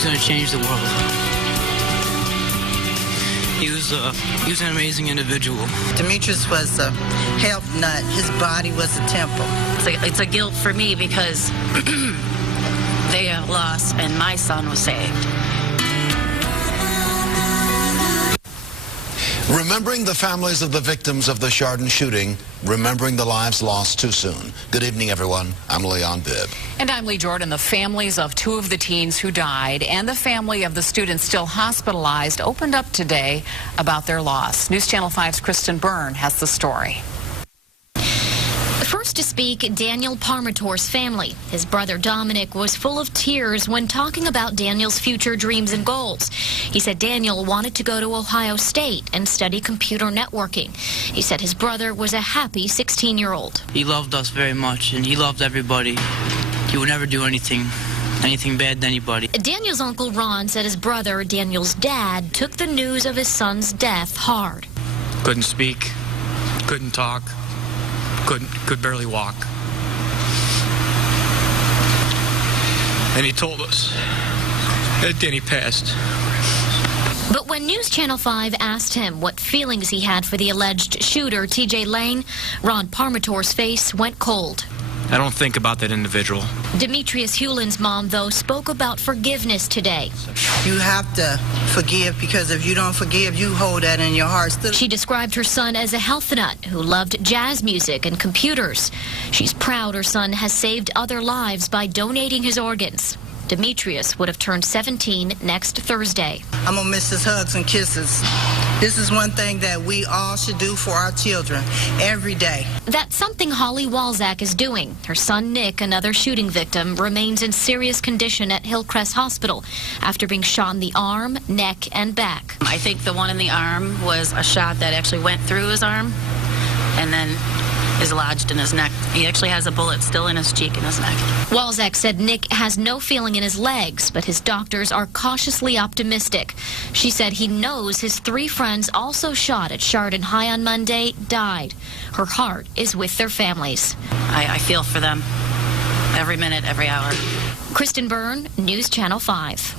was going to change the world. He was an amazing individual. Demetrius was a health nut. His body was a temple. It's a guilt for me because they have lost and my son was saved. Remembering the families of the victims of the Chardon shooting, remembering the lives lost too soon. Good evening, everyone. I'm Leon Bibb. And I'm Lee Jordan. The families of two of the teens who died and the family of the students still hospitalized opened up today about their loss. News Channel 5's Kristen Byrne has the story. First to speak, Daniel Parmatore's family. His brother Dominic was full of tears when talking about Daniel's future dreams and goals. He said Daniel wanted to go to Ohio State and study computer networking. He said his brother was a happy 16-year-old. He loved us very much, and he loved everybody. He would never do anything bad to anybody. Daniel's uncle Ron said his brother, Daniel's dad, took the news of his son's death hard. Couldn't speak, couldn't talk. Could barely walk. And he told us that Danny passed. But when News Channel 5 asked him what feelings he had for the alleged shooter, TJ Lane, Ron Parmatore's face went cold. I don't think about that individual. Demetrius Hewlin's mom, though, spoke about forgiveness today. You have to forgive, because if you don't forgive, you hold that in your heart. She described her son as a health nut who loved jazz music and computers. She's proud her son has saved other lives by donating his organs. Demetrius would have turned 17 next Thursday. I'm going to miss his hugs and kisses. This is one thing that we all should do for our children every day. That's something Holly Walzak is doing. Her son Nick, another shooting victim, remains in serious condition at Hillcrest Hospital after being shot in the arm, neck, and back. I think the one in the arm was a shot that actually went through his arm and then is lodged in his neck. He actually has a bullet still in his cheek and his neck. Walzak said Nick has no feeling in his legs, but his doctors are cautiously optimistic. She said he knows his three friends also shot at Chardon High on Monday died. Her heart is with their families. I feel for them every minute, every hour. Kristen Byrne, News Channel 5.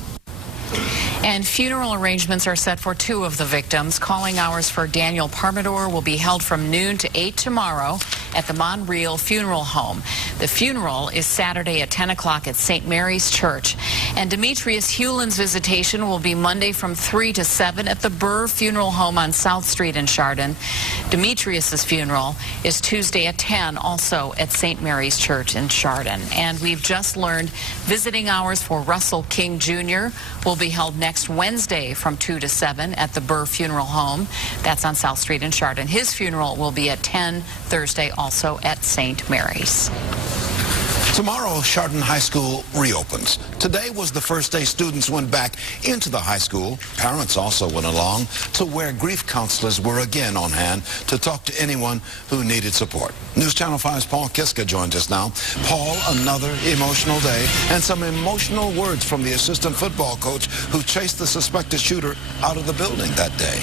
And funeral arrangements are set for two of the victims. Calling hours for Daniel Parmatore will be held from noon to 8 tomorrow at the Monreal Funeral Home. The funeral is Saturday at 10 o'clock at St. Mary's Church. And Demetrius Hewlin's visitation will be Monday from 3 to 7 at the Burr Funeral Home on South Street in Chardon. Demetrius's funeral is Tuesday at 10, also at St. Mary's Church in Chardon. And we've just learned visiting hours for Russell King Jr. will be held next Wednesday from 2 to 7 at the Burr Funeral Home. That's on South Street in Chardon. His funeral will be at 10 Thursday, also at St. Mary's. Tomorrow, Chardon High School reopens. Today was the first day students went back into the high school. Parents also went along to where grief counselors were again on hand to talk to anyone who needed support. News Channel 5's Paul Kiska joins us now. Paul, another emotional day and some emotional words from the assistant football coach who chased the suspected shooter out of the building that day.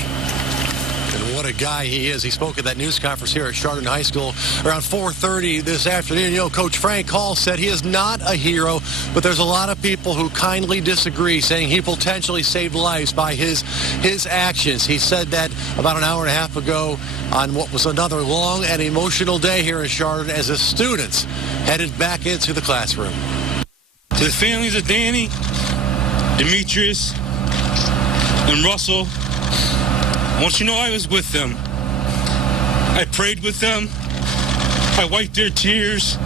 And what a guy he is. He spoke at that news conference here at Chardon High School around 4:30 this afternoon. You know, Coach Frank Hall said he is not a hero, but there's a lot of people who kindly disagree, saying he potentially saved lives by his actions. He said that about an hour and a half ago on what was another long and emotional day here in Chardon as his students headed back into the classroom. To the families of Danny, Demetrius, and Russell, I want you to know I was with them. I prayed with them. I wiped their tears.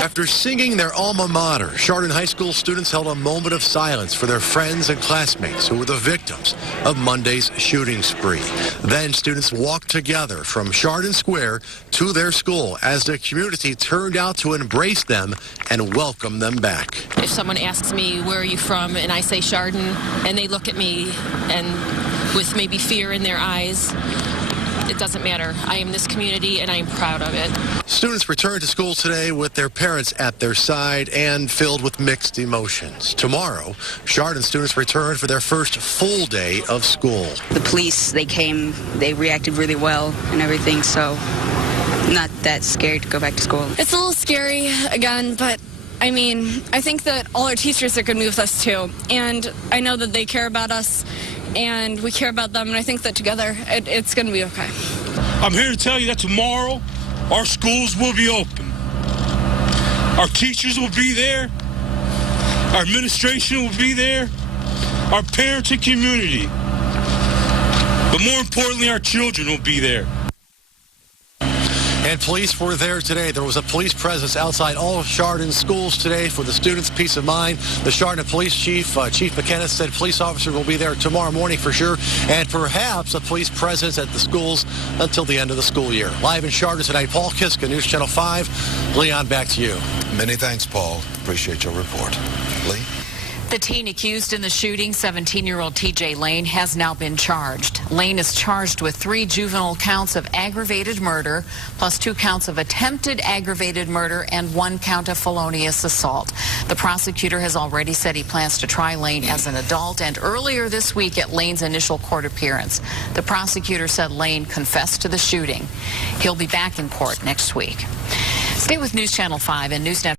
After singing their alma mater, Chardon High School students held a moment of silence for their friends and classmates who were the victims of Monday's shooting spree. Then students walked together from Chardon Square to their school as the community turned out to embrace them and welcome them back. If someone asks me, where are you from, and I say Chardon, and they look at me and with maybe fear in their eyes, it doesn't matter. I am this community, and I am proud of it. Students returned to school today with their parents at their side and filled with mixed emotions. Tomorrow, Chardon students return for their first full day of school. The police, they came, they reacted really well and everything, so not that scared to go back to school. It's a little scary again, but I mean, I think that all our teachers are going to be with us too, and I know that they care about us, and we care about them, and I think that together it's going to be okay. I'm here to tell you that tomorrow our schools will be open. Our teachers will be there. Our administration will be there. Our parents and community. But more importantly, our children will be there. And police were there today. There was a police presence outside all of Chardon schools today for the students' peace of mind. The Chardon Police Chief, Chief McKenna, said police officers will be there tomorrow morning for sure, and perhaps a police presence at the schools until the end of the school year. Live in Chardon tonight, Paul Kiska, News Channel 5. Leon, back to you. Many thanks, Paul. Appreciate your report. Lee? The teen accused in the shooting, 17-year-old TJ Lane, has now been charged. Lane is charged with 3 juvenile counts of aggravated murder, plus 2 counts of attempted aggravated murder and 1 count of felonious assault. The prosecutor has already said he plans to try Lane as an adult, and earlier this week at Lane's initial court appearance, the prosecutor said Lane confessed to the shooting. He'll be back in court next week. Stay with News Channel 5 and News Network.